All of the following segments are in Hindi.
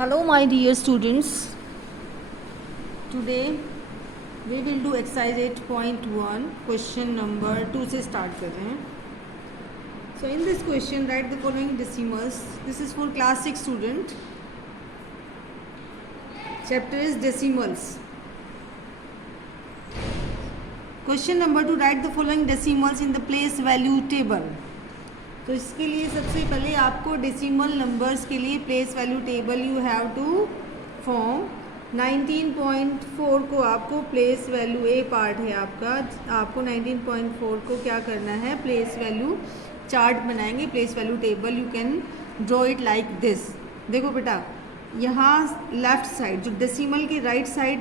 Hello my dear students, today we will do exercise 8.1 question number 2 से start कर रहे हैं. So in this question write the following decimals. This is for class 6 student. Chapter is decimals. Question number 2, write the following decimals in the place value table. तो इसके लिए सबसे पहले आपको डेसिमल नंबर्स के लिए place value table you have to form. 19.4 को आपको प्लेस वैल्यू ए पार्ट है आपका, आपको 19.4 को क्या करना है, प्लेस वैल्यू चार्ट बनाएंगे, place value table. You can draw it like this. देखो बेटा, यहाँ लेफ्ट साइड जो डेसिमल के राइट साइड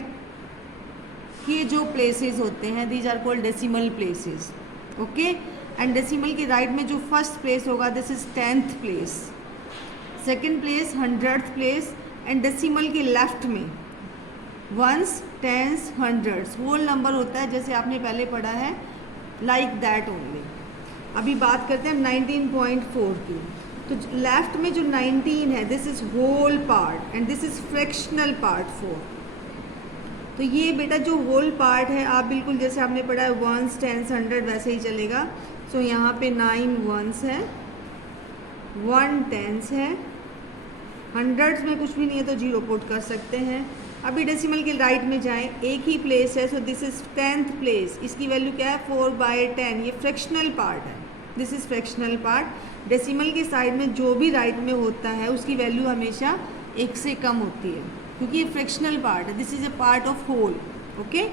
के जो प्लेसेस होते हैं, these are called decimal places. Okay. And decimal के राइट में जो फर्स्ट प्लेस होगा, this is 10th place. Second place 100th place. And decimal के लेफ्ट में ones, tens, hundreds whole number होता है, जैसे आपने पहले पढ़ा है, लाइक दैट ओनली. अभी बात करते हैं 19.4 की. तो लेफ्ट में जो 19 है, this is whole part and this is fractional part 4. तो ये बेटा जो होल पार्ट है, आप बिल्कुल जैसे आपने पढ़ा है वंस, टेंस, हंड्रेड, वैसे ही चलेगा. सो यहाँ पे 9 वंस है, 1 टेंस है, हंड्रेड्स में कुछ भी नहीं है तो 0 पुट कर सकते हैं. अभी डेसिमल के राइट में जाएं, एक ही प्लेस है, so this is 10th place. इसकी वैल्यू क्या है, 4/10. ये फ्रैक्शनल पार्ट है, this is fractional part. Decimal के साइड में जो भी राइट में होता है उसकी वैल्यू हमेशा 1 से कम होती है, क्योंकि ये फ्रैक्शनल पार्ट है. This is a part of whole. Okay.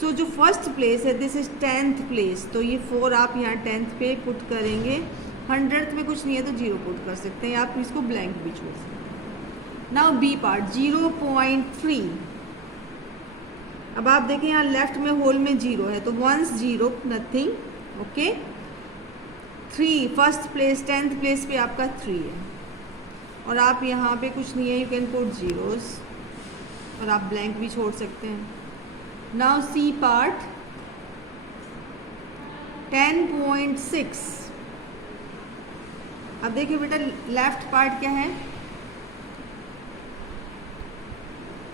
So जो फर्स्ट प्लेस है, दिस इज 10th प्लेस. तो ये 4 आप यहाँ 10th पे पुट करेंगे. 100th में कुछ नहीं है तो 0 पुट कर सकते हैं, आप इसको ब्लैंक भी छोड़ सकते हैं. Now B part 0.3. अब आप देखें यहाँ लेफ्ट में होल में 0 है, तो ones 0, nothing. Okay. 3 first place 10th place पे आपका 3 है, और आप यहाँ पे कुछ नहीं है, यू कैन पुट जीरोस, और आप ब्लैंक भी छोड़ सकते हैं. Now C part 10.6. अब देखिए बेटा, लेफ्ट पार्ट क्या है,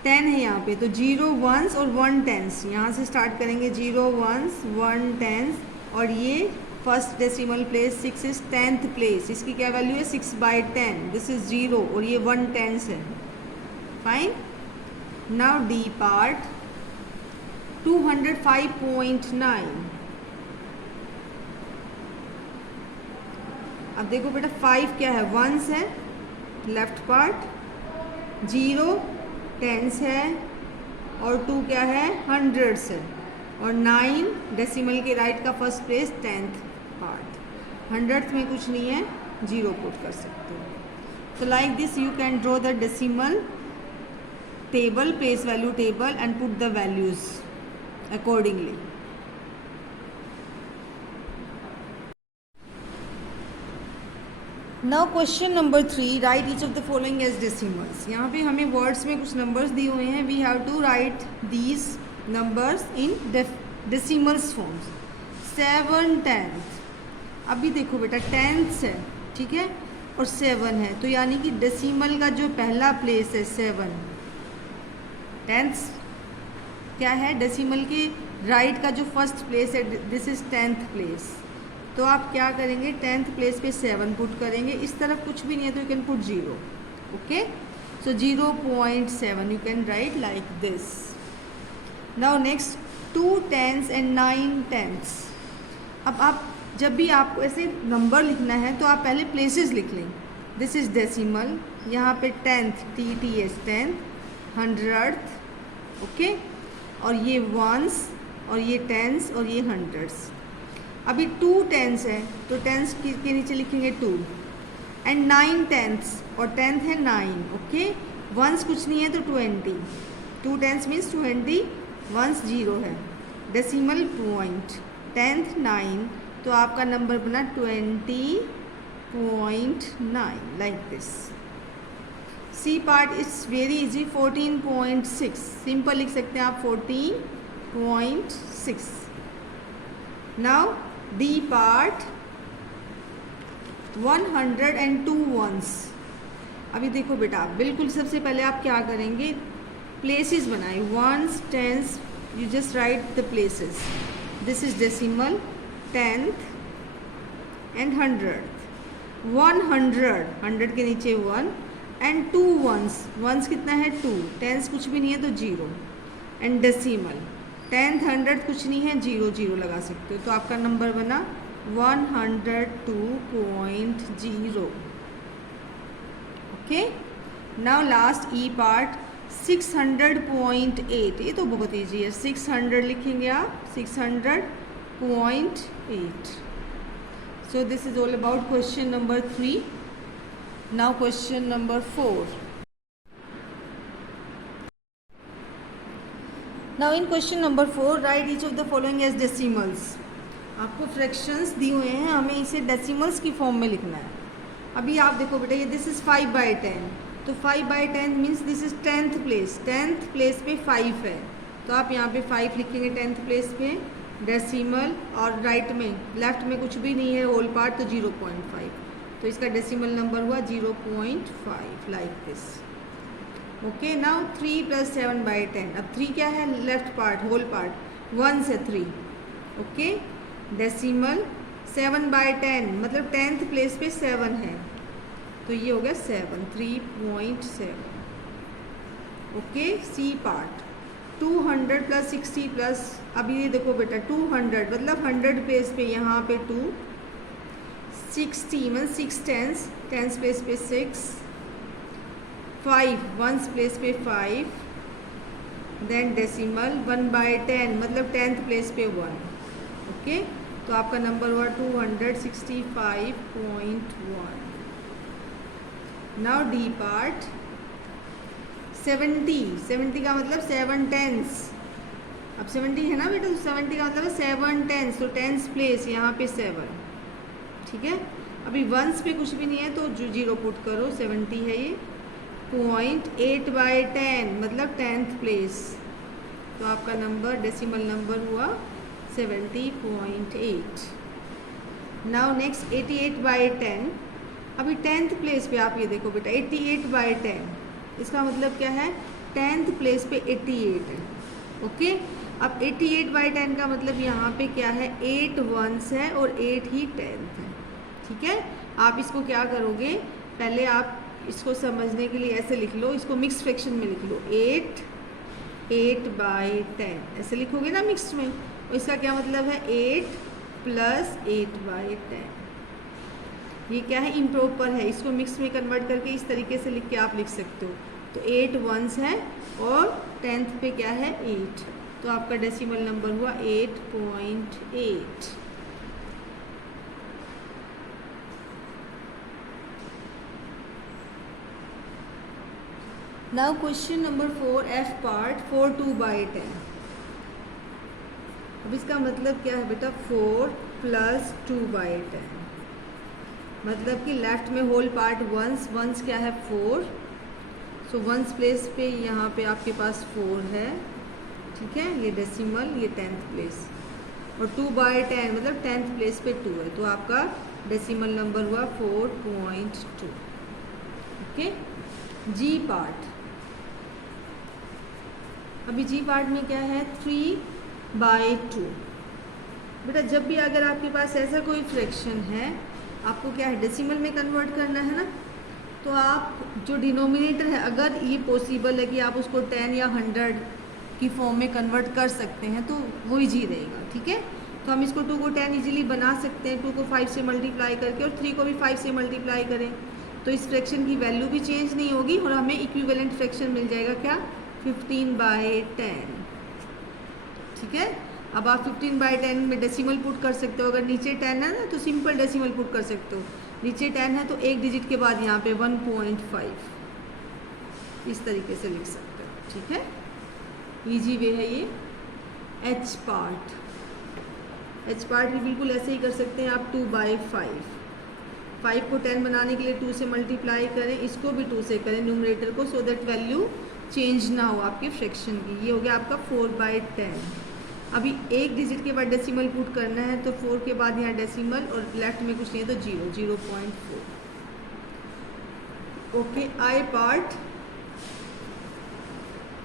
10 है यहाँ पे, तो 0 वंस और 1 टेंस. यहाँ से स्टार्ट करेंगे, 0 वंस 1 टेंस. और ये first decimal place 6 is 10th place. इसकी क्या वैल्यू है, 6/10. दिस इज 0 और ये 1 टेंस है. फाइन. Now D part 205.9. अब देखो बेटा, 5 क्या है, वंस है लेफ्ट पार्ट, 0 टेंस है, और 2 क्या है, हंड्रेड्स है, और 9 डेसिमल के राइट का first place 10th part. 100th में कुछ नहीं है, 0 पुट कर सकते हो. तो like this you can draw the decimal table, place value table, and put the values accordingly. Now question number 3, write each of the following as decimals. यहाँ पे हमें वर्ड्स में कुछ नंबर्स दिए हुए हैं, we have to write these numbers in decimals forms. 7 10th. अभी देखो बेटा, 10th है, ठीक है, और 7 है, तो यानी कि डेसिमल का जो पहला प्लेस है 7. 10th क्या है, डेसिमल के राइट का जो फर्स्ट प्लेस है, दिस इज 10th प्लेस. तो आप क्या करेंगे, 10th प्लेस पे 7 पुट करेंगे. इस तरफ कुछ भी नहीं है तो you can put 0. Okay. So 0.7 you can write like this. Now next 2 10s and 9 10s. अब आप जब भी आपको ऐसे नंबर लिखना है तो आप पहले प्लेसेस लिख लें. दिस इज डेसिमल, यहाँ पे 10th, TTS 10th, 100th. Okay. और ये वंस, और ये टेंस, और ये हंड्रेड्स. अभी 2 टेंस है, तो टेंस के नीचे लिखेंगे 2. एंड 9 टेंस, और 10th है 9. ओके. वंस कुछ नहीं है तो 20. 2 टेंस मीन्स 20. वंस 0 है, डेसिमल पॉइंट, 10th 9, तो आपका नंबर बना 20.9 like this. C part is very easy, 14.6. Simple लिख सकते हैं आप, 14.6. Now D part 102 ones. अभी देखो बेटा, बिल्कुल सबसे पहले आप क्या करेंगे, प्लेसेस बनाए, ones, tens, you just write the places. This is decimal, tenth and hundred. 100 के नीचे 1 एंड 2 वंस. वंस कितना है 2, टेंस कुछ भी नहीं है तो 0 एंड डेसिमल. 10th 100 कुछ नहीं है, 0 0 लगा सकते हो. तो आपका नंबर बना 102.0. ओके. नाउ लास्ट ई पार्ट 600.8. ये तो बहुत ईजी है. 600 लिखेंगे आप, 600.8. So this is all about question number 3. Now question number 4. Now in question number 4, write each of the following as decimals. आपको फ्रैक्शंस दिए हुए हैं, हमें इसे डेसिमल्स की फॉर्म में लिखना है. अभी आप देखो बेटा, ये दिस इज़ 5/10. तो 5/10 means this is 10th place. 10th place पे 5 है, तो आप यहाँ पे 5 लिखेंगे 10th प्लेस पे. डेसिमल और राइट में, लेफ्ट में कुछ भी नहीं है होल पार्ट, तो 0.5. तो इसका डेसिमल नंबर हुआ 0.5, लाइक दिस. ओके. नाउ 3 + 7/10. अब 3 क्या है, लेफ्ट पार्ट, होल पार्ट, 1 से 3. ओके. डेसिमल 7/10 मतलब 10th प्लेस पे 7 है, तो ये हो गया 7, 3.7. ओके. सी पार्ट 200 + 60 प्लस, अभी ये देखो बेटा 200 मतलब 100 प्लेस पे यहाँ पे 2, 60 मतलब 6 टेंस, 10th प्लेस पे 6, 5 1st प्लेस पे 5, देन डेसिमल 1/10 मतलब 10th प्लेस पे 1. ओके. तो आपका नंबर हुआ 265.1. नाउ डी पार्ट 70 का मतलब 7 टेंस. अब 70 है ना बेटा, तो 70 का मतलब है 7 टेंस, तो 10th प्लेस यहाँ पे 7. ठीक है. अभी 1s पे कुछ भी नहीं है तो 0 पुट करो, 70 है ये. 0.8/10 मतलब 10th प्लेस, तो आपका नंबर डेसिमल नंबर हुआ 70.8. Now next 88/10. अभी 10th प्लेस पे आप ये देखो बेटा 88/10, इसका मतलब क्या है, 10th प्लेस पे 88 है. ओके. अब 88/10 का मतलब यहाँ पे क्या है, 8 1s है और 8 ही 10th है. ठीक है. आप इसको क्या करोगे, पहले आप इसको समझने के लिए ऐसे लिख लो, इसको मिक्स फ्रैक्शन में लिख लो. 8/10 ऐसे लिखोगे ना मिक्स्ड में. और इसका क्या मतलब है, 8 + 8/10. ये क्या है, इम्प्रॉपर है. इसको मिक्स में कन्वर्ट करके इस तरीके से लिख के आप लिख सकते हो. तो 8 1s है और 10th पे क्या है 8, तो आपका डेसिमल नंबर हुआ 8.8. Now question number 4 F part 42/10. अब इसका मतलब क्या है बेटा, 4 + 2/10 मतलब कि लेफ्ट में होल पार्ट 1s क्या है 4, सो 1st प्लेस पे यहाँ पे आपके पास 4 है. ठीक है. ये डेसिमल, ये 10th प्लेस, और 2/10 मतलब 10th प्लेस पे 2 है, तो आपका डेसिमल नंबर हुआ 4.2. ओके. जी पार्ट. अभी जी पार्ट में क्या है, 3/2. बेटा जब भी अगर आपके पास ऐसा कोई फ्रैक्शन है, आपको क्या है डेसिमल में कन्वर्ट करना है ना, तो आप जो डिनोमिनेटर है, अगर ये पॉसिबल है कि आप उसको 10 या 100 की फॉर्म में कन्वर्ट कर सकते हैं तो वो ईजी रहेगा. ठीक है. तो हम इसको 2 को 10 इजीली बना सकते हैं, 2 को 5 से मल्टीप्लाई करके, और 3 को भी 5 से मल्टीप्लाई करें, तो इस फ्रैक्शन की वैल्यू भी चेंज नहीं होगी और हमें इक्विवेलेंट फ्रैक्शन मिल जाएगा क्या, 15/10. ठीक है. अब आप 15/10 में डेसिमल पुट कर सकते हो. अगर नीचे 10 है ना तो सिंपल डेसिमल पुट कर सकते हो. नीचे 10 है तो एक डिजिट के बाद यहाँ पे 1.5 इस तरीके से लिख सकते हो. ठीक है. इजी वे है ये. H पार्ट भी बिल्कुल ऐसे ही कर सकते हैं आप. 2/5. 5 को 10 बनाने के लिए 2 से मल्टीप्लाई करें, इसको भी 2 से करें न्यूमरेटर को, सो दैट वैल्यू चेंज ना हो आपके फ्रैक्शन की. ये हो गया आपका 4/10. अभी एक डिजिट के बाद डेसिमल पुट करना है, तो 4 के बाद यहाँ डेसिमल और लेफ्ट में कुछ नहीं है तो 0.4. ओके, आई पार्ट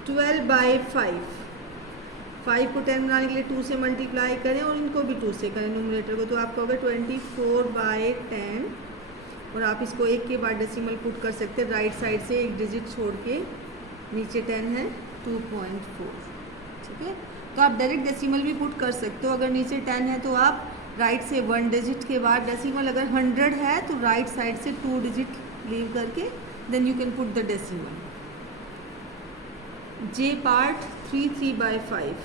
12/5, 5 को 10 बनाने के लिए 2 से मल्टीप्लाई करें और इनको भी 2 से करें न्यूमरेटर को, तो आपका होगा 24/10। और आप इसको एक के बाद डेसिमल पुट कर सकते हैं राइट साइड से एक डिजिट छोड़ के, नीचे 10 है 2.4, ठीक है। तो आप डायरेक्ट डेसिमल भी पुट कर सकते हो, अगर नीचे 10 है तो आप राइट से 1 डिजिट के बाद डेसिमल, अगर 100 है तो राइट साइड से 2 डिजिट लीव करके then you can put the decimal. J part 3/5,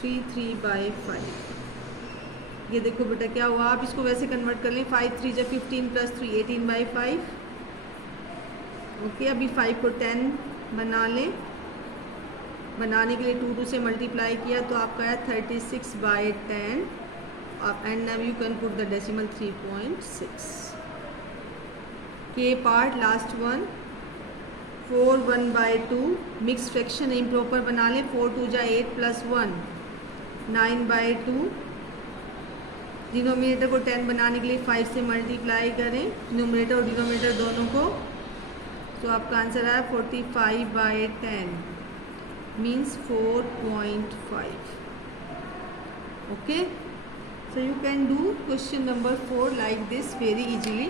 3/5। ये देखो बेटा क्या हुआ, आप इसको वैसे कन्वर्ट कर लें, 5 3 जा 15 + 3 18/5। ओके, अभी 5 को 10 बना लें, बनाने के लिए 2 से मल्टीप्लाई किया तो आपका है 36/10। आप and now you can put the decimal 3.6। के part last one 4 1/2, mix fraction improper बना लें, 4 2 जा 8 + 1 9/2। डिनोमिनेटर को 10 बनाने के लिए 5 से मल्टीप्लाई करें न्यूमरेटर और डिनोमिनेटर दोनों को, तो आपका आंसर आया 45/10 means 4.5। Okay, so you can do question number 4 like this very easily.